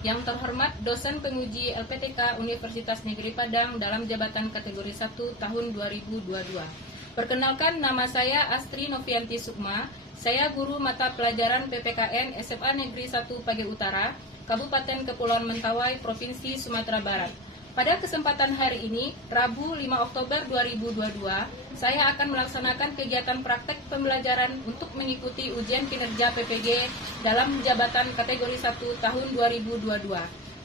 Yang terhormat dosen penguji LPTK Universitas Negeri Padang dalam jabatan kategori 1 tahun 2022. Perkenalkan, nama saya Astri Novianti Sukma. Saya guru mata pelajaran PPKN SMA Negeri 1 Page Utara, Kabupaten Kepulauan Mentawai, Provinsi Sumatera Barat. Pada kesempatan hari ini, Rabu 5 Oktober 2022, saya akan melaksanakan kegiatan praktek pembelajaran untuk mengikuti ujian kinerja PPG dalam jabatan kategori 1 tahun 2022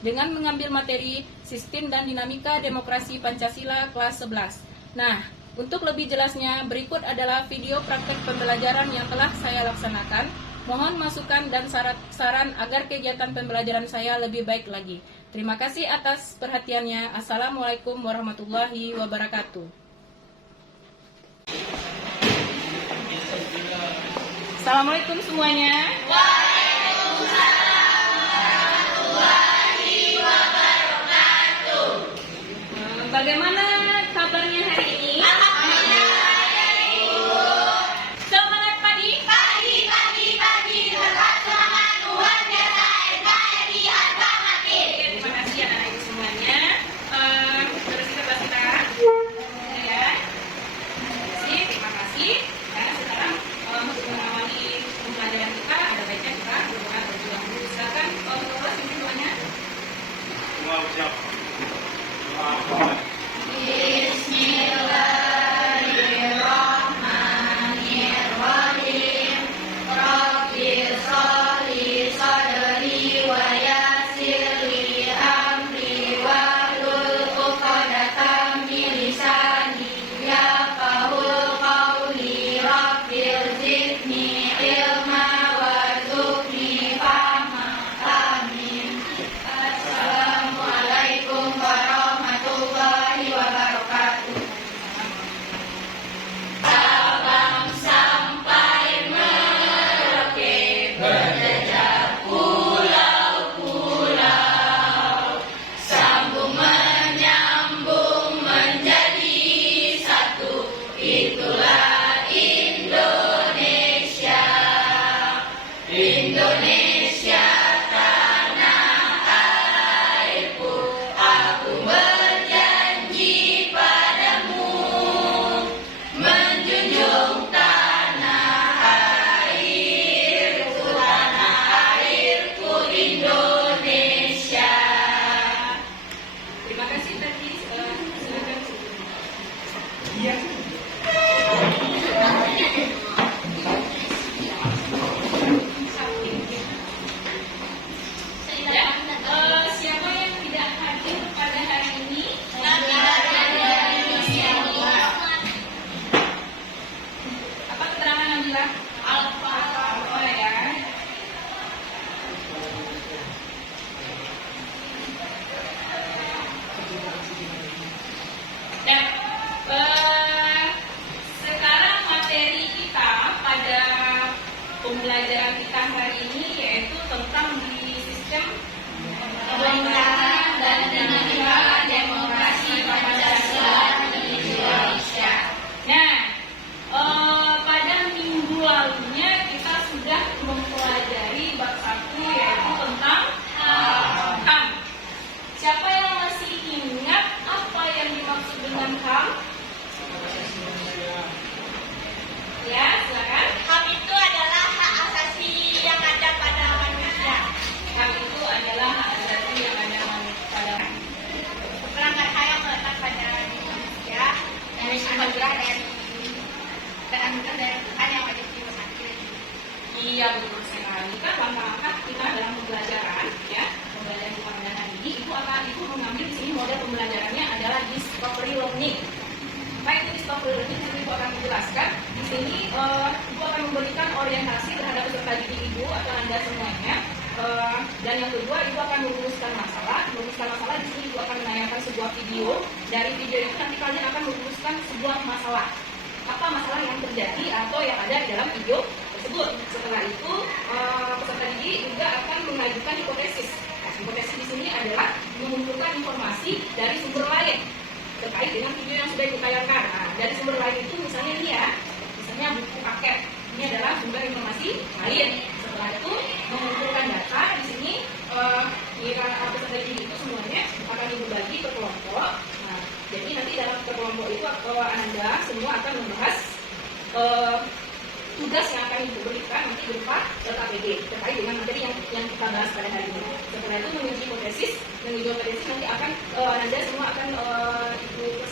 dengan mengambil materi Sistem dan Dinamika Demokrasi Pancasila kelas 11. Nah, untuk lebih jelasnya, berikut adalah video praktek pembelajaran yang telah saya laksanakan. Mohon masukan dan saran agar kegiatan pembelajaran saya lebih baik lagi. Terima kasih atas perhatiannya. Assalamualaikum warahmatullahi wabarakatuh. Assalamualaikum semuanya. Waalaikumsalam warahmatullahi wabarakatuh. Bagaimana kabarnya hari ini? Alhamdulillah ya Ibu. Semangat pagi. Pagi tetap semangat luar biasa NKRI harga mati. Terima kasih anak-anak ibu semuanya. Terus kita bahas ya. Terima kasih. Nah, sekarang untuk mengawali pembelajaran kita, ada baiknya kita berdoa terlebih dahulu. Silakan Bapak semuanya. Bismillahirrahmanirrahim. Rabbil sholli sadri wa yassir li amri wahlul 'uqdatam min lisani yafqahul qawli. Rabbil zidni ilma warzuqni fahma. Amin. Assalamualaikum warahmatullahi wabarakatuh. Sabang sampai Merauke berjejak pulau-pulau, sambung menyambung menjadi satu, itulah Indonesia. Indonesia tanah airku, aku berjanji padamu menjunjung tanah airku Indonesia. Terima kasih tadi. Silakan. Siapa yang tidak hadir pada hari ini? Apa keterangan Nabila? Alfa ya. Dan sekarang materi kita pada pembelajaran kita hari ini yaitu tentang di sistem Pemerintahan dan dinamika demokrasi Pancasila di Indonesia. Nah, pada minggu lalunya kita sudah mempelajari bab 1 yaitu tentang HAM. Siapa yang masih ingat apa yang dimaksud dengan HAM? Ya, silakan. HAM itu adalah hak asasi yang ada pada manusia. HAM itu adalah hak asasi yang ada pada Perangkat hayat melekat pada manusia dan anugerah dari Tuhan yang wajib dimengerti. Iya, betul sekali. Kan langkah-langkah kita dalam pembelajaran, ya, pembelajaran di pembelajaran ini, ibu mengambil di sini model pembelajarannya adalah discovery learning. Baik, itu discovery learning, jadi ibu akan menjelaskan. Di sini ibu akan memberikan orientasi terhadap peserta didik ibu atau anda semuanya. Dan yang kedua, ibu akan merumuskan masalah. Merumuskan masalah di sini ibu akan menayangkan sebuah video. Dari video itu nanti kalian akan merumuskan sebuah masalah. Apa masalah yang terjadi atau yang ada di dalam video tersebut. Setelah itu peserta didik juga akan mengajukan hipotesis. Nah, hipotesis di sini adalah mengumpulkan informasi dari sumber lain terkait dengan video yang sudah ibu tayangkan. Nah, dari sumber lain itu misalnya ini ya, misalnya buku paket. Ini adalah sumber informasi lain. Setelah itu mengumpulkan data di sini materi terkait dengan materi yang kita bahas pada hari ini. Setelah itu menguji hipotesis nanti akan Anda semua akan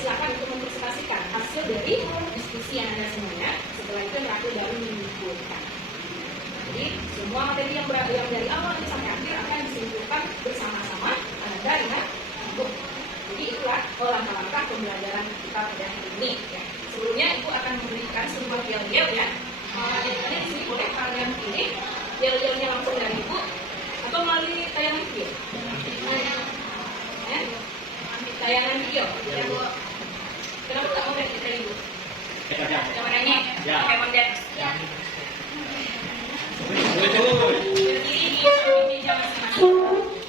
silakan untuk mempresentasikan hasil dari diskusi yang Anda semuanya. Setelah itu yang terakhir baru menyimpulkan. Jadi semua materi yang dari awal sampai akhir akan disimpulkan bersama-sama Anda dengan Ibu. Jadi itulah langkah-langkah pembelajaran kita pada hari ini. Ya. Sebelumnya Ibu akan memberikan sebuah yel-yel ya. Jadi di sini boleh kalian pilih yel-yelnya langsung dari Ibu atau melalui tayangan video. Ya. Tayangan video. Ya, Bu. Kenapa nggak mau dari Ibu? Kameranya pakai model. Ya. Berdiri di meja masing-masing.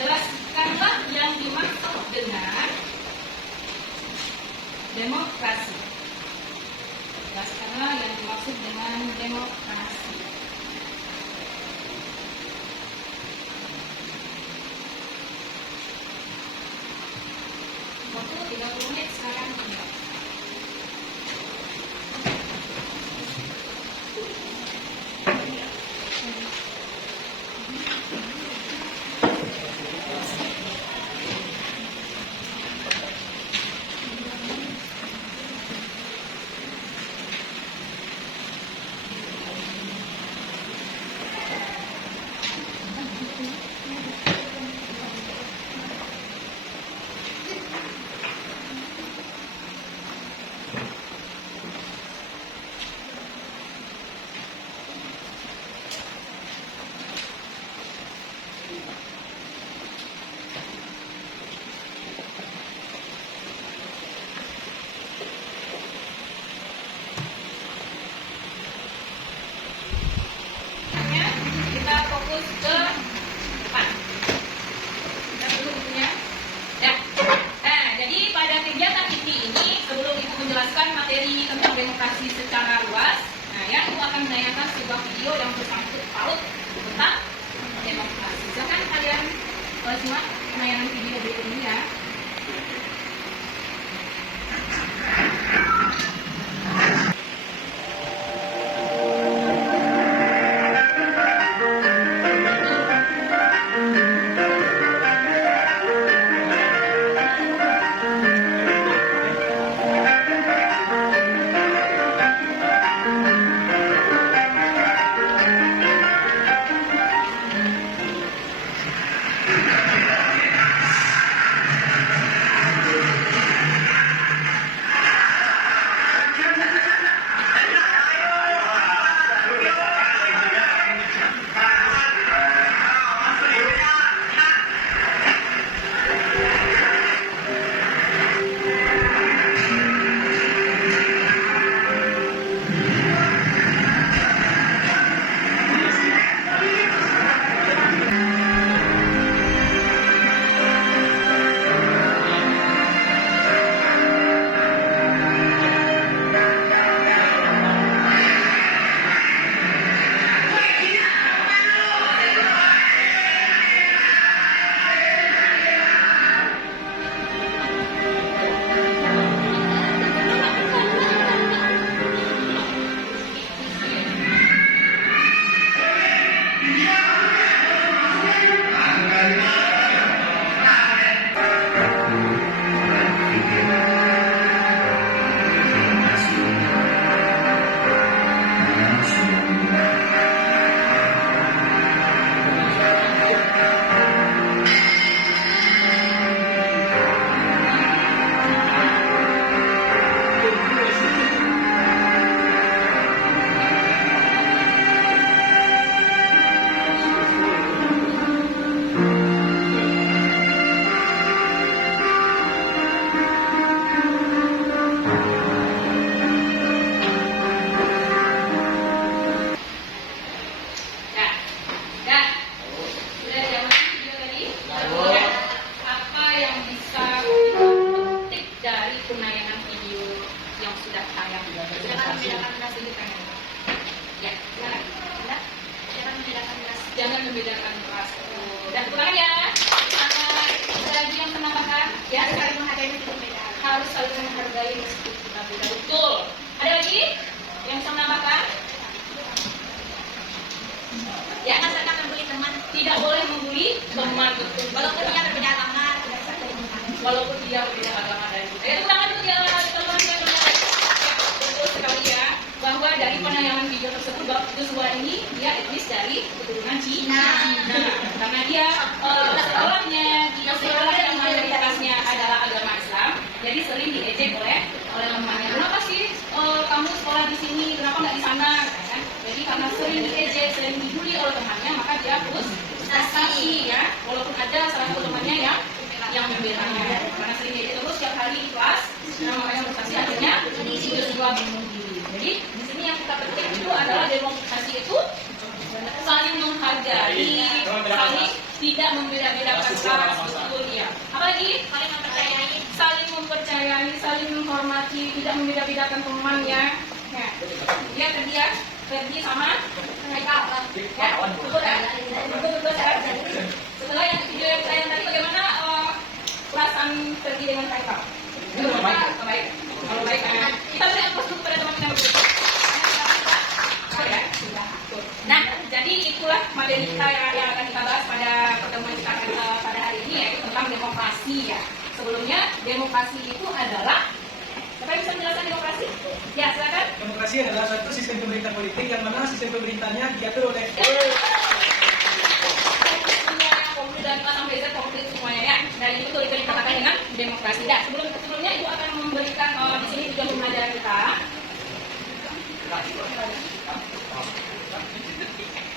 Jelaskanlah yang dimaksud dengan demokrasi. Jelaskanlah yang dimaksud dengan demokrasi. Waktu 30 menit sekarang. Kita fokus ke depan. Kita dulu bukunya. Ya. Nah, jadi pada kegiatan ini sebelum Ibu menjelaskan materi tentang demokrasi secara luas, nah ya Ibu akan menayangkan sebuah video yang bersangkut paut tentang demokrasi. Silakan kalian semua menayangkan video berikut ini ya. Dan pulang ya. Ada lagi yang menambahkan? Ya, saling menghargai meskipun beda. Harus saling menghargai meskipun kita beda. Betul. Ada lagi yang bisa menambahkan? Ya, Masakan membeli teman. tidak boleh membuli teman, betul. Walaupun dia berbeda agama, tidak sah dari teman. Walaupun dia berbeda agama dan kita. Ya, tepuk tangan dulu ya teman-teman. Ya, betul sekali ya. Bahwa dari penayangan video tersebut bahwa Joshua ini dia etnis dari keturunan Cina. Nah, karena dia sekolahnya di sekolah yang mayoritasnya adalah agama Islam, jadi sering diejek oleh temannya. Kenapa sih kamu sekolah di sini? Kenapa nggak di sana? Kan? Jadi karena sering diejek, sering dibully oleh temannya, maka dia harus prestasi ya. Walaupun ada salah satu temannya yang membelanya. Karena sering diejek terus setiap hari di kelas, makanya prestasi akhirnya Joshua bunuh diri. Jadi di sini yang kita petik itu adalah demokrasi itu saling menghargai, saling tidak membeda-bedakan ras, betul ya. Apalagi saling mempercayai, saling menghormati, tidak membeda-bedakan temannya. Nah, dia Ferdi sama Haikal. Ya, betul ya. Betul ya. Setelah yang video yang saya tadi, bagaimana perasaan Ferdi dengan Haikal? Baik. Kalau baik, kita beri aplaus dulu pada teman-teman yang berbeda. Nah, jadi itulah materi kita yang akan kita bahas pada pertemuan kita pada hari ini, yaitu tentang demokrasi ya. Sebelumnya, demokrasi itu adalah, siapa yang bisa menjelaskan demokrasi? Ya, silakan. Demokrasi adalah suatu sistem pemerintah politik yang mana sistem pemerintahnya diatur oleh Komplit dari A sampai Z, komplit semuanya ya. Dan itu betul dikatakan dengan demokrasi. Dan sebelumnya Ibu akan memberikan di sini tujuan pembelajaran kita.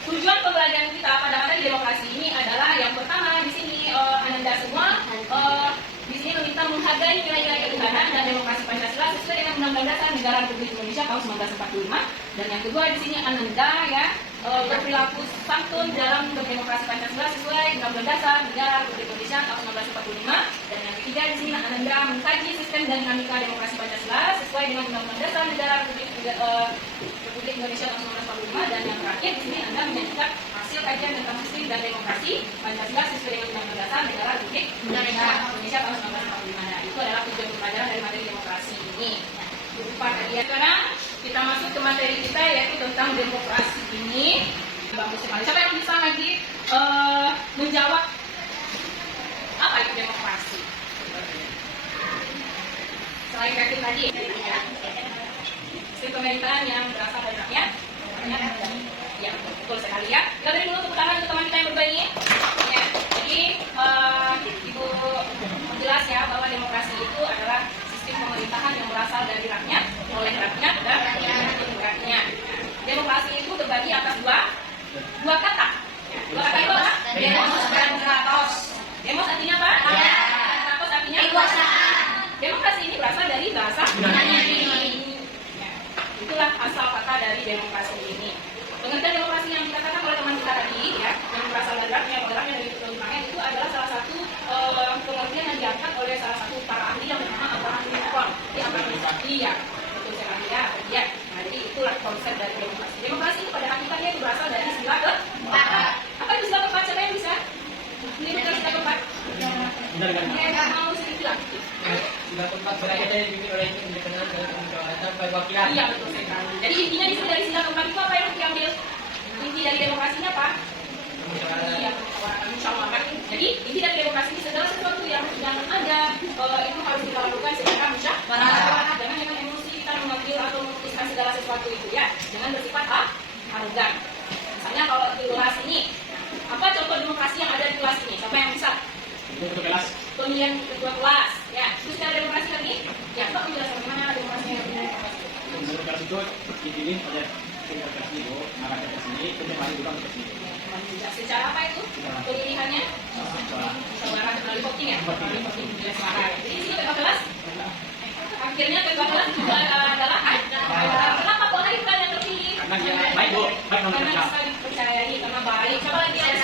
Tujuan pembelajaran kita pada materi demokrasi ini adalah yang pertama di sini Ananda semua di sini meminta menghargai nilai-nilai ketuhanan dan demokrasi Pancasila sesuai dengan Undang-Undang Dasar Negara Republik Indonesia tahun 1945. Dan yang kedua di sini Ananda ya berperilaku santun dalam berdemokrasi Pancasila sesuai Undang-Undang Dasar Negara Republik Indonesia tahun 1945. Dan yang ketiga di sini Ananda mengkaji sistem dan dinamika demokrasi Pancasila sesuai dengan Undang-Undang Dasar Negara Republik Indonesia tahun 1945. Dan yang terakhir di sini Anda menyajikan hasil kajian tentang sistem dan demokrasi Pancasila sesuai dengan Undang-Undang Dasar Negara Republik Indonesia tahun 1945. Nah, itu adalah tujuan pembelajaran dari materi demokrasi ini. Nah, berupa kajian. Sekarang kita masuk ke materi kita yaitu tentang demokrasi ini. Bagus sekali. Siapa yang bisa lagi menjawab apa itu demokrasi? Selain Kevin tadi, sistem pemerintahan yang berasal dari rakyat. Ya, betul sekali ya. Kita beri dulu tepuk tangan untuk teman kita yang berbagi. Ya, jadi Ibu jelas ya bahwa demokrasi itu adalah sistem pemerintahan yang berasal dari rakyat, oleh rakyat dan untuk rakyat. Demokrasi itu terbagi atas dua kata. Dua kata itu apa? Demos dan kratos. Demos artinya apa? Kratos artinya kekuasaan. Demokrasi ini berasal dari bahasa Yunani. Itulah asal kata dari demokrasi ini. Pengertian demokrasi yang dikatakan oleh teman kita tadi, ya, yang berasal dari rakyat, dari keturunan itu adalah salah satu pengertian yang diangkat oleh salah satu para ahli yang bernama Abraham Lincoln. Iya, betul sekali ya. Ya, nah, jadi itulah konsep dari demokrasi. Demokrasi itu pada hakikatnya itu berasal dari sila keempat. Apa itu sila keempat? Siapa yang bisa? Ini bukan sila keempat. Ya, mau sedikit lah. sila keempat berada dipimpin oleh yang dikenal dengan kedaulatan perwakilan. Iya, betul sekali. Jadi intinya di sini dari sila keempat itu apa yang diambil? Inti dari demokrasinya apa? Iya, musyawarah. Jadi inti dari demokrasi ini segala sesuatu yang ada itu harus kita lakukan secara musyawarah. Jangan dengan emosi kita mengambil atau memutuskan segala sesuatu itu ya, dengan bersifat arogan. Misalnya kalau di kelas ini, apa contoh demokrasi yang ada di kelas ini? Siapa yang bisa? Kelas. Pemilihan ketua kelas, ya. Itu secara demokrasi lagi? Ya, Pak menjelaskan bagaimana demokrasi yang ada. Kelas itu dipilih oleh demokrasi itu arahnya ke sini, kemudian maju juga ke sini. Secara apa itu? Pemilihannya? Musyawarah melalui voting ya? Melalui voting jelas suara. Jadi di sini ketua kelas? Akhirnya ketua kelas juga adalah kenapa kok Haikal yang terpilih? Karena dia baik bu, baik nomor Karena satu. bisa dipercayai, karena baik. Siapa lagi yang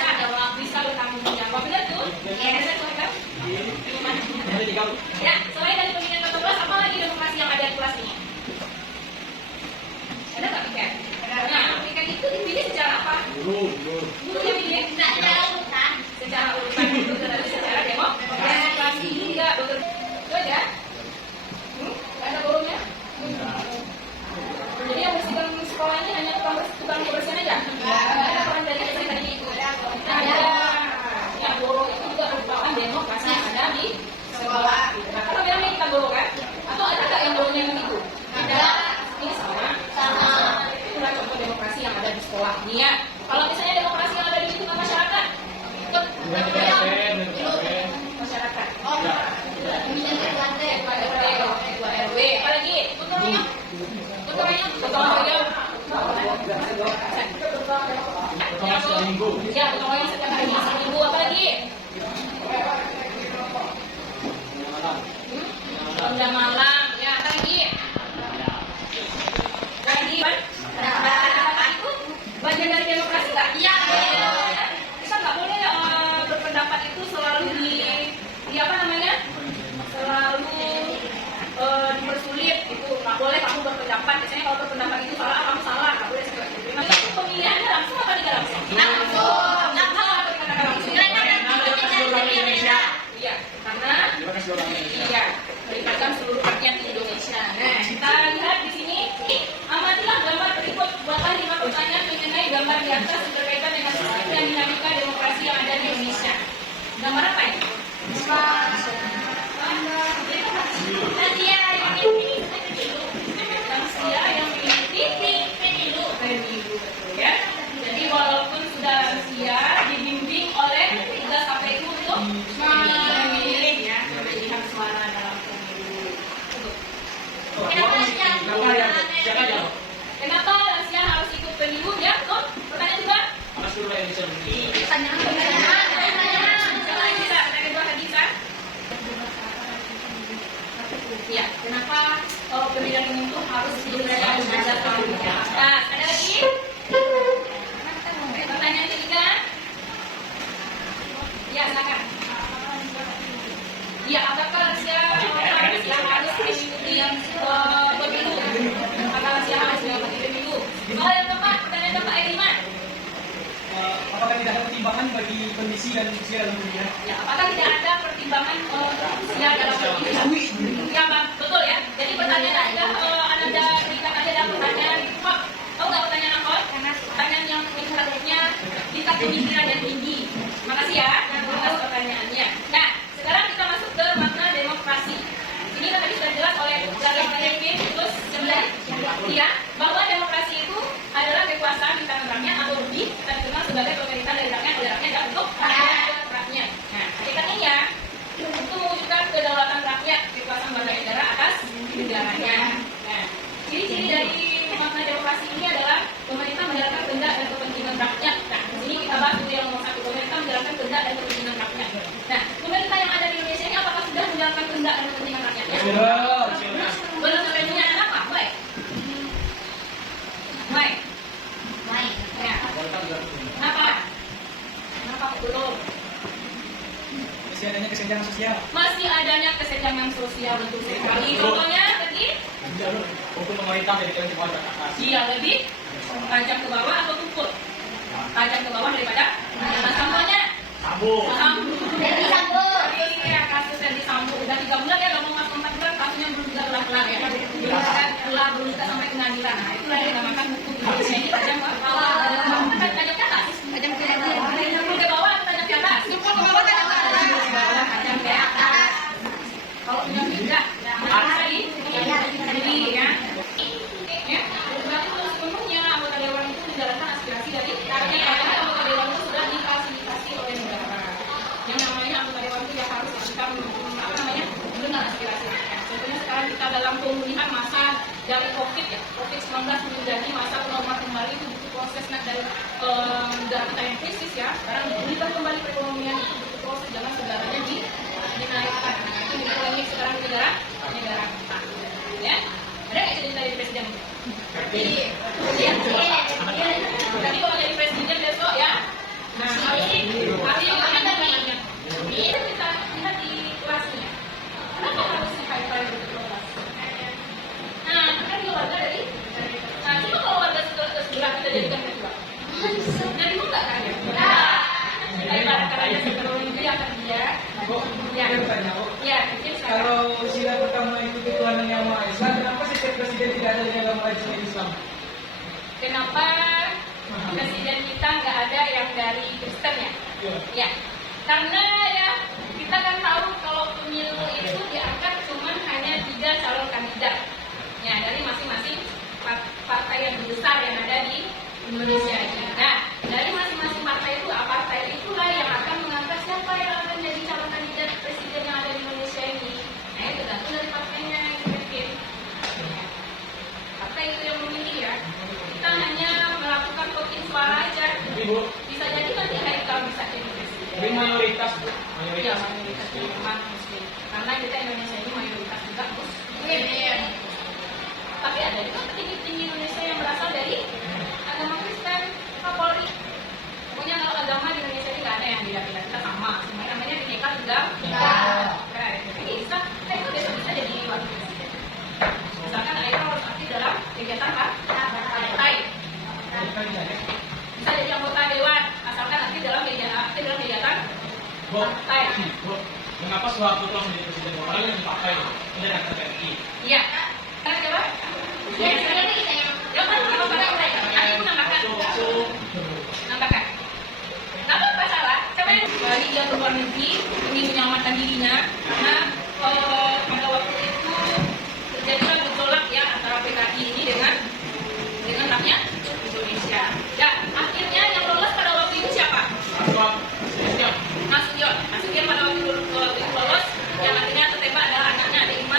bisa bertanggung jawab? Benar tuh? Iya, benar tuh Haikal? Ya, selain dari pemilihan ketua kelas, apa lagi demokrasi yang ada di kelas ini? Ada nggak piket? Nah, piket itu dipilih secara apa? Guru. Guru yang pilih? Nah, secara urutan Dengan TPRP, masyarakat. Ya. Ketua RW. Apa lagi? Ketuanya? Ketua setiap minggu. Ya, ketua yang setiap hari Minggu. Apa lagi? Ronda malam. Ya, apa lagi? Lagi, apa itu bagian dari demokrasi nggak? Iya. Kita nggak boleh berpendapat itu selalu di apa namanya? Selalu dipersulit. Itu nggak boleh kamu berpendapat. Biasanya kalau berpendapat itu salah, kamu salah. Nggak boleh seperti itu. Nah, pemilihannya langsung apa tidak langsung? Langsung. Iya, karena iya melibatkan seluruh rakyat di Indonesia. Nah, kita lihat di sini, amatilah gambar berikut. Buatlah 5 pertanyaan mengenai gambar di atas berkaitan dengan sistem dan dinamika demokrasi yang ada di Indonesia. Gambar apa ini? Lansia yang mengikuti pemilu, ya. Jadi walaupun sudah lansia, dibimbing oleh tugas KPU untuk memilih ya, pemilihan suara dalam pemilu. Kenapa lansia harus ikut pemilu? Ya, betul. Pertanyaan kedua. Ya, kenapa pemilihan umum itu harus diberlakukan pada tahun ke atas? Ada lagi? Pertanyaan ketiga. Ya, silakan. Ya, apakah lansia harus mengikuti pemilu? Apakah lansia harus mengikuti pemilu? Soal yang keempat, pertanyaan keempat Irma. Apakah tidak ada pertimbangan bagi kondisi dan usia dalam pemilihan? Ya, apakah tidak ada pertimbangan usia dalam pemilihan? Ya, Bang, betul ya. Jadi pertanyaan ada tingkat aja dalam pertanyaan itu, Pak. Tahu nggak pertanyaan apa? Pertanyaan yang harusnya tingkat pemikiran yang tinggi. Makasih ya, atas pertanyaannya. Nah, sekarang kita masuk ke makna demokrasi. Ini kan tadi sudah jelas oleh Dalam terus 9 ya, bahwa demokrasi itu adalah kekuasaan di tangan rakyat atau lebih kita dikenal sebagai pemerintahan dari rakyat oleh rakyat dan untuk rakyat. Nah, hakikatnya ya, untuk mewujudkan kedaulatan rakyat, kekuasaan bangsa negara atas negaranya. Nah, ciri-ciri dari makna demokrasi ini adalah pemerintah menjalankan kehendak dan kepentingan rakyat. Nah, di sini kita bahas dulu yang nomor 1, pemerintah menjalankan kehendak dan kepentingan rakyat. Nah, pemerintah yang ada di Indonesia ini apakah sudah menjalankan kehendak dan kepentingan rakyatnya? Belum sampai punya anak apa? Baik. Baik. Ya. Kenapa? Kenapa belum? Masih adanya kesenjangan sosial. Masih adanya kesenjangan sosial betul sekali. Contohnya tadi? Untuk pemerintah jadi di bawah atas. Iya, lebih tajam ke bawah atau tumpul? Tajam ke bawah daripada contohnya? Sambung. Jadi Sambo. Ya, kasus Ferdi Sambo udah 3 bulan ya, nggak mau masuk 4 bulan, kasusnya belum juga kelar ya. Belum juga sampai pengadilan. Nah, itulah yang dinamakan hukum Indonesia ini tajam ke bawah. Tajam ke atas. Tajam ke bawah atau tajam ke atas? Tumpul ke bawah tajam ke atas. Tajam ke atas. Kalau punya tidak, harus jadi ya. Ya, berarti sepenuhnya anggota dewan itu menjalankan aspirasi dari rakyat. Karena anggota dewan itu sudah difasilitasi oleh negara. Yang namanya anggota dewan itu yang harus kita mendengar aspirasi rakyat. Contohnya sekarang kita dalam pemulihan masa dari COVID-19 menjadi masa normal kembali, itu butuh proses dari negara kita yang krisis ya. Sekarang dipulihkan kembali perekonomian, itu butuh proses, jangan segalanya dinaikkan. Nah, itu dimulai sekarang di negara kita. Ya, ada nggak cerita dari presiden? Jadi kalau jadi presiden besok ya. Nah, hari ini kita lihat di kelasnya. Kenapa harus si high-five berkelas? Nah, kan keluarga dari. Nah, coba kalau warga sebelah kita jadikan kedua. Jadi itu nggak kaya? Daripada karanya sebelum itu yang kerja. Ya, mungkin Kalau sila pertama itu ketuhanan yang Maha Esa, kenapa setiap presiden tidak ada yang agama Islam? Kenapa presiden kita nggak ada yang dari Kristen ya? Ya, karena ya kita kan tahu kalau pemilu itu diangkat cuma hanya 3 calon kandidat. Ya, dari masing-masing partai yang besar yang ada di Indonesia ini. Nah, dari masing-masing partai itu itulah yang akan mengangkat Ya, mayoritas memang muslim. Karena kita Indonesia ini mayoritas juga muslim. Tapi ada juga petinggi-petinggi Indonesia yang berasal dari agama Kristen, Katolik. Pokoknya kalau agama di Indonesia ini nggak ada yang beda-beda, kita sama. Semuanya namanya Bhinneka Tunggal Ika. Jadi bisa, itu besok bisa jadi wakil presiden. Misalkan Aira harus aktif dalam kegiatan partai. Bisa jadi anggota dewan, asalkan aktif dalam kegiatan partai. Mengapa sewaktu itu langsung jadi presiden? Orang yang dipakai, tidak akan terjadi. Iya. Karena coba. Ya, ya kan kalau pada aku nambahkan. Nambahkan. Kenapa masalah? Coba balik dia ke luar negeri ingin menyelamatkan dirinya karena pada waktu itu terjadilah gejolak ya antara PKI ini dengan rakyat Indonesia. Dan akhirnya yang lolos pada waktu itu siapa? Nasution pada waktu itu lolos, yang akhirnya tertembak adalah anaknya Ade Ima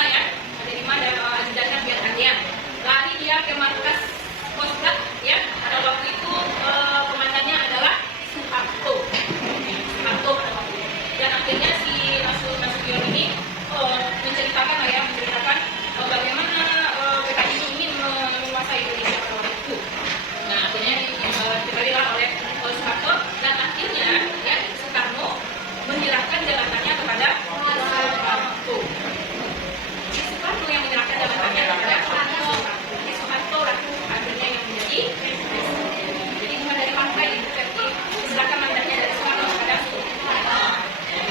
dan ajudannya Biar Hadian. Lari dia ke markas Kostrat ya, pada waktu itu komandannya adalah Soeharto pada waktu itu. Dan akhirnya si Nasution ini menceritakan bagaimana PKI ingin menguasai Indonesia pada waktu itu. Nah akhirnya diberilah oleh Soeharto dan akhirnya ya Soekarno menyerahkan jabatannya kepada Soeharto. Soekarno yang menyerahkan jabatannya kepada Soeharto akhirnya yang menjadi presiden. Jadi bukan dari partai tapi diserahkan mandatnya dari Soekarno kepada Soeharto.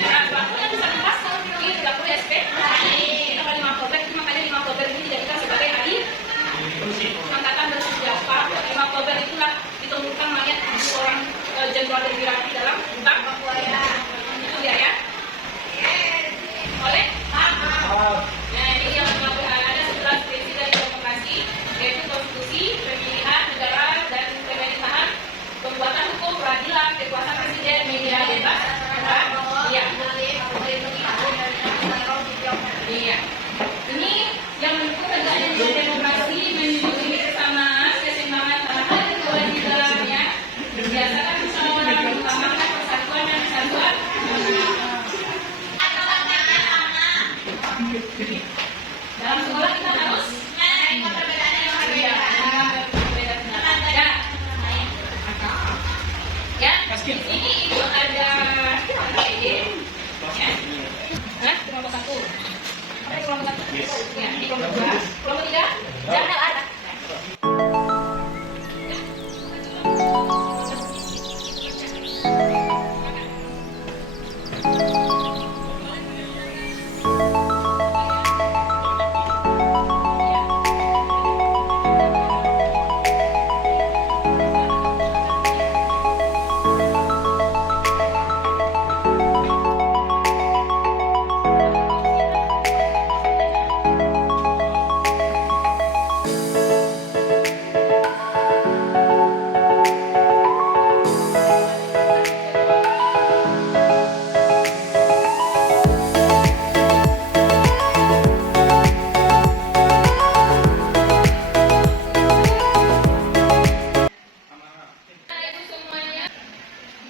Nah, waktunya bisa dipasang di 30 SP. Kita kali 5 Oktober, makanya 5 Oktober ini dijadikan sebagai hari Angkatan Bersenjata. 5 Oktober itulah ditemukan mayat seorang jenderal dari Iraq dalam hutan Papua. Itu dia ya. Oleh nah ini yang ada 11 prinsip dari demokrasi, yaitu konstitusi, pemilihan negara dan pemerintahan, pembuatan hukum, peradilan, kekuasaan presiden, media bebas, iya. Iya. Ini yang mendukung tegaknya demokrasi, melindungi kesamaan, keseimbangan hak dan kewajibannya, biasakan musyawarah dan utamakan persatuan dan kesatuan. Dalam sekolah kita harus perbedaan yang berbeda. Ya, ini itu ada ide. Kelompok 1. Apa kelompok 1? Ya, ini kelompok 2. Kelompok 3? Jangan ada.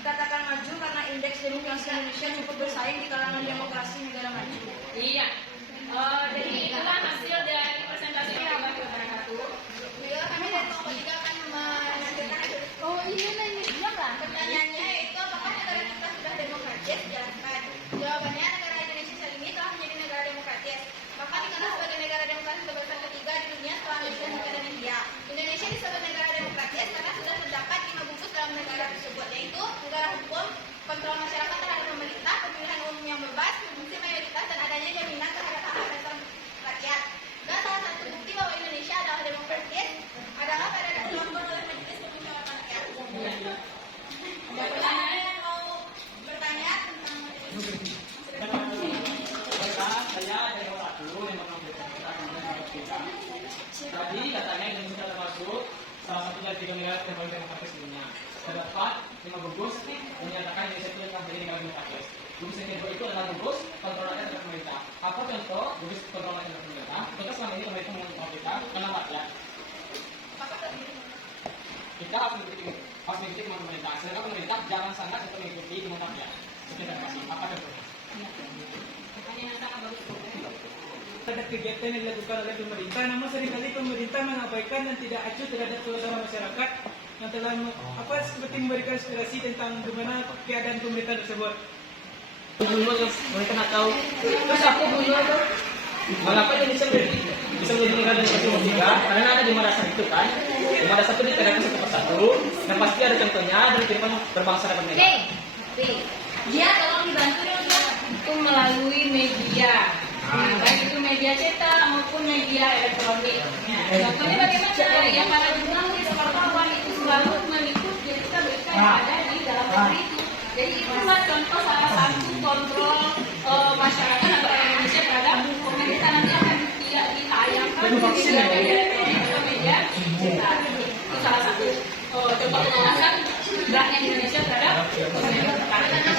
Dikatakan maju karena indeks demokrasi Indonesia cukup bersaing di kalangan demokrasi negara maju. Iya. Jadi itulah hasil dari presentasi yang kami wabarakatuh. Kami dari kelompok 3 akan menampilkan pertanyaannya yaitu apakah negara kita sudah demokratis? Jelaskan. Jawabannya negara Indonesia saat ini telah menjadi negara demokratis. Bahkan dikenal sebagai negara demokratis terbesar ketiga di dunia setelah Amerika Serikat dan India. Indonesia disebut negara demokratis karena sudah terdapat 5 bungkus dalam negara tersebut, yaitu negara hukum, kontrol masyarakat terhadap pemerintah, pemilihan umum yang bebas, fungsi mayoritas, dan adanya jaminan terhadap hak dasar rakyat. Dan salah satu bukti bahwa Indonesia adalah demokratis adalah pada dilakukan oleh Majelis Permusyawaratan Rakyat. Ada pertanyaan yang mau bertanya tentang majelis? Saya dari orang dulu yang mengambil kita. Tadi katanya Indonesia termasuk salah satu dari 3 negara terpaling demokratis di dunia. Terdapat 5 gugus menyatakan Indonesia itu akan menjadi negara demokratis. Gugus yang kedua itu adalah gugus kontrol rakyat terhadap pemerintah. Apa contoh gugus kontrol rakyat terhadap pemerintah? Contoh selama ini pemerintah mengontrol kita karena rakyat. Kita harus mengikuti kemampuan pemerintah. Sedangkan pemerintah jangan sangat untuk mengikuti kemampuan rakyat. Sekian terima kasih. Apa kegiatan yang dilakukan oleh pemerintah, namun seringkali pemerintah mengabaikan dan tidak acuh terhadap suasana masyarakat yang telah seperti memberikan inspirasi tentang bagaimana keadaan pemerintah tersebut. Dulu mereka nggak tahu. Terus aku dulu mengapa Indonesia bisa menjadi negara demokrasi nomor 3? Karena ada di Madasar itu kan. Di Madasar itu diterapkan satu persatu. Dan pasti ada contohnya dari kehidupan berbangsa dan bernegara. Dia tolong dibantu dong dia. Itu melalui media. Nah, baik itu media cetak maupun media elektronik. Contohnya bagaimana? Yang para jurnalis, wartawan itu selalu meliput berita-berita yang ada di dalam negeri itu. Jadi itulah contoh salah satu kontrol masyarakat atau orang Indonesia terhadap pemerintah nanti akan tidak ditayangkan di media elektronik atau media cetak. Itu salah satu contoh pengawasan geraknya Indonesia terhadap pemerintah.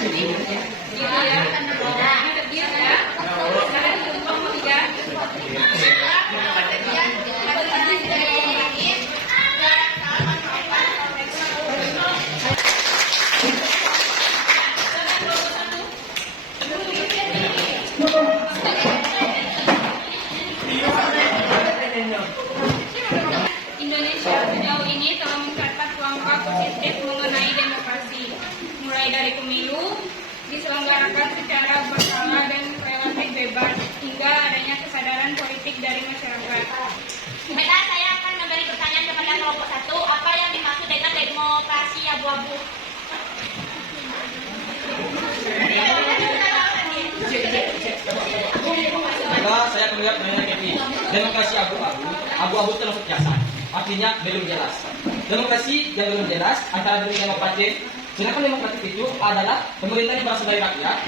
Gitu ya. Terdiri ya. Sekarang itu nomor 3. Indonesia sejauh ini telah mencatat langkah positif mengenai demokrasi, mulai dari pemilu diselenggarakan secara bersama dan relatif bebas, hingga adanya kesadaran politik dari masyarakat. Baiklah, saya akan memberi pertanyaan kepada kelompok 1. Apa yang dimaksud dengan demokrasi abu-abu? Maka saya akan melihat pertanyaan ini. Demokrasi abu-abu, abu-abu itu termasuk kiasan. Artinya belum jelas. Demokrasi yang belum jelas antara dengan demokratis. Sedangkan demokratis itu adalah pemerintah yang berasal dari rakyat,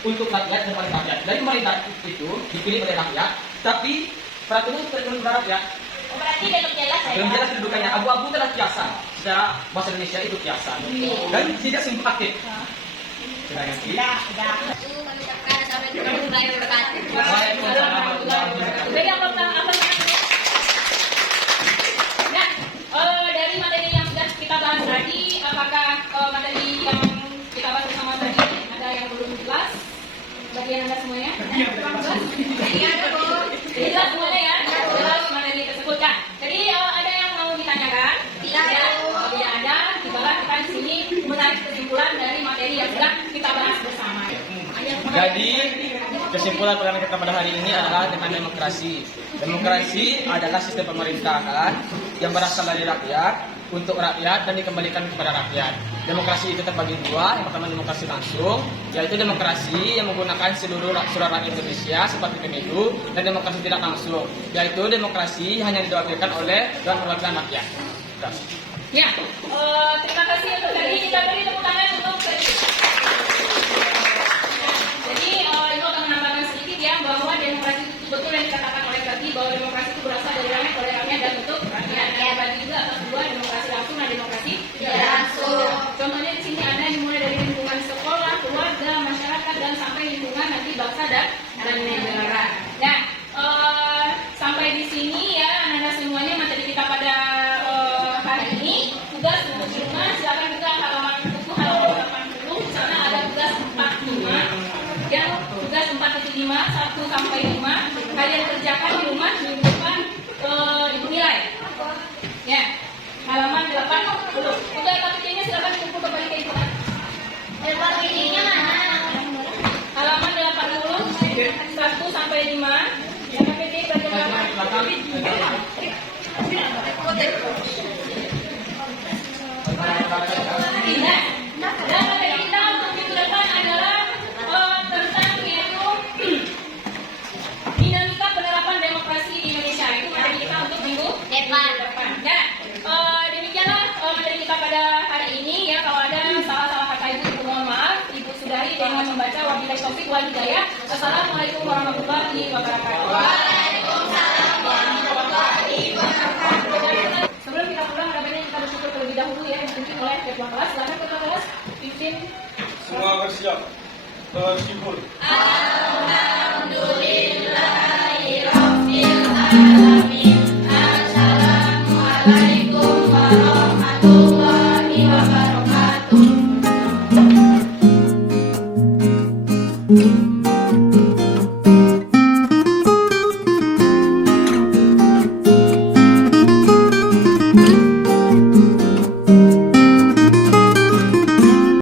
untuk rakyat dan oleh rakyat. Dari pemerintah itu dipilih oleh rakyat, tapi peraturan itu tergantung pada rakyat. Oh, berarti belum jelas ya? Belum jelas kedudukannya. Abu-abu adalah kiasan. Secara bahasa Indonesia itu kiasan. Dan tidak simpatik. Mengucapkan assalamualaikum warahmatullahi wabarakatuh. Waalaikumsalam warahmatullahi wabarakatuh. Jadi apa? Nah, dari materi yang sudah kita bahas tadi, apakah materi yang kita bahas bersama tadi ada yang belum jelas? Bagian Anda semuanya? Iya, ada Bu. Jelas semuanya ya? Jelas materi tersebut kan? Jadi ada yang mau ditanyakan? Tidak ada. Tidak ada. Coba kita di sini menarik kesimpulan dari materi yang sudah kita bahas bersama. Jadi kesimpulan pertama kita pada hari ini adalah tentang demokrasi. Demokrasi adalah sistem pemerintahan yang berasal dari rakyat, untuk rakyat dan dikembalikan kepada rakyat. Demokrasi itu terbagi dua. Yang pertama demokrasi langsung, yaitu demokrasi yang menggunakan seluruh rakyat Indonesia seperti pemilu, dan demokrasi tidak langsung, yaitu demokrasi hanya diwakilkan oleh Dewan Perwakilan Rakyat. Ya, terima kasih untuk tadi. Kita beri tepuk tangan untuk jadi itu akan menambahkan sedikit ya bahwa demokrasi itu betul yang dikatakan oleh Kati bahwa demokrasi itu berasal dari rakyat, oleh rakyat dan untuk rakyat. Ya, bagi juga atas dua, demokrasi langsung dan demokrasi tidak langsung. Contohnya di sini ada dimulai dari lingkungan sekolah, keluarga, masyarakat dan sampai lingkungan nanti bangsa dan negara. Nah, sampai di sini ya anak-anak semuanya materi kita pada hari ini. Tugas untuk di rumah silakan buka halaman buku halaman 80. Di sana ada tugas 45. Ya, tugas 4.5 1 sampai 5. Kalian kerjakan di rumah minggu depan ibu nilai. Ya, halaman 80. Untuk KPC-nya silakan dikumpul kembali ke ibu. KPC-nya mana? Halaman 80 1 sampai 5. Ya, KPC kerjakan. Nah, dan materi kita untuk minggu depan adalah tentang yaitu dinamika penerapan demokrasi di Indonesia. Itu materi kita untuk minggu depan. Nah, demikianlah materi kita pada hari ini ya. Kalau ada salah-salah kata ibu mohon maaf. Ibu sudahi dengan membaca wabillahi taufiq wal hidayah. Assalamualaikum warahmatullahi wabarakatuh. Waalaikumsalam warahmatullahi wabarakatuh. Sebelum kita pulang, ada banyak kita bersyukur terlebih dahulu ya yang dipimpin oleh ketua kelas. Silakan ketua kelas pimpin. Semua bersiap. Tersimpul. Alhamdulillahirabbil alamin. Assalamualaikum warahmatullahi wabarakatuh.